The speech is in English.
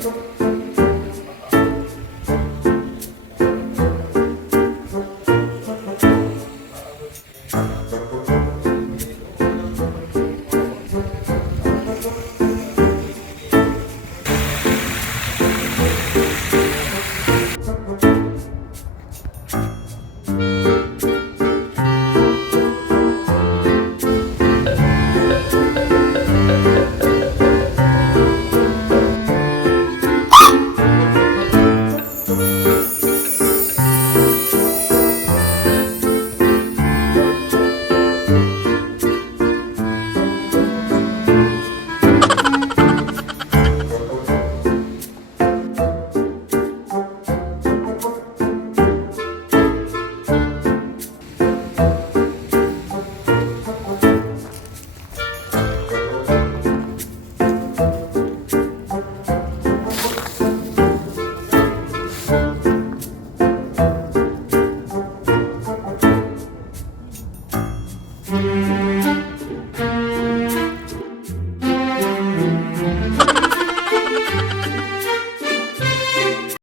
Thank okay. you.